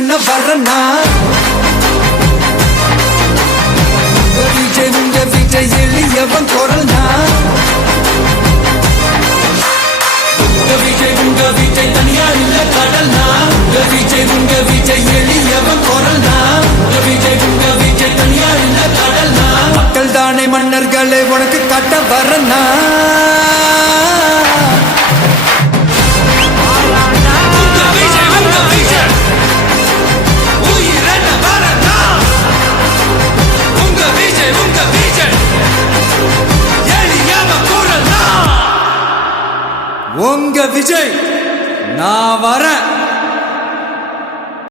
உயிரென்ன வரனா விஜய் உங்க விஜய் எளியவன் குரல்னா விஜய் உங்க விஜய் தனியா இல்ல கடல்னா விஜய் உங்க விஜய் எளியவன் குரல்னா விஜய் உங்க விஜய் தனியா இல்ல கடல்னா மக்கள் தானே மன்னர்களே உனக்கு கட்ட வரனா உங்க விஜய் நான் வரேன்.